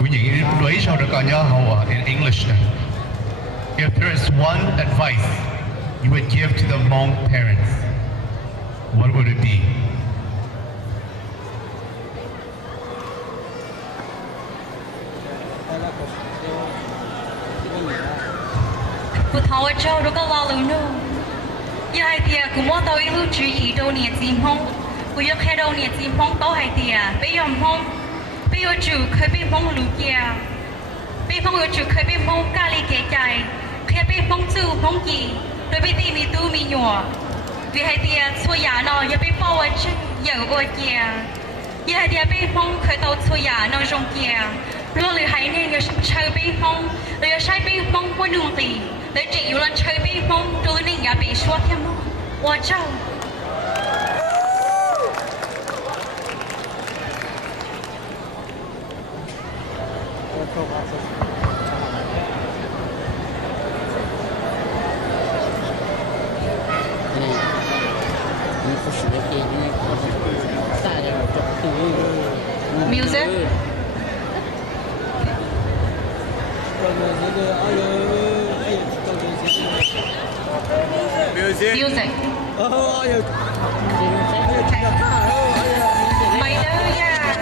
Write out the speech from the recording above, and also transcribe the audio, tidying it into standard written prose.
Quý vị đối sau được cả nhớ hầu in English. If there is one advice you would give to the Hmong parents, what would it be? Cô tháo cho được cái lo luôn nữa. Giờ hai tia cũng muốn tao yêu chú ý đâu nè chim Hmong. Cô yêu khai đâu nè chim Hmong tao hai tia. Bây giờ Hmong, bây giờ chú khơi bên Hmong lũ kia. Bây giờ chú khơi bên Hmong cá lì kẹt chạy. Khơi bên Hmong chú Hmong gì. Đối với tìm mi tu mi nhỏ. Vì hai tia xua giả nó giờ bên bao ở trên giờ ở kia. Giờ hai tia bên Hmong khơi tao xua giả nó trong kia. Lo lười hay nên người chơi bên Hmong, lười sai bên Hmong qua đường tì. Để chỉ yêu lần chơi bên Hmong, tôi nên nhà bị xóa thêm mong. Wow chào. Music. Music. Mày đâu nha.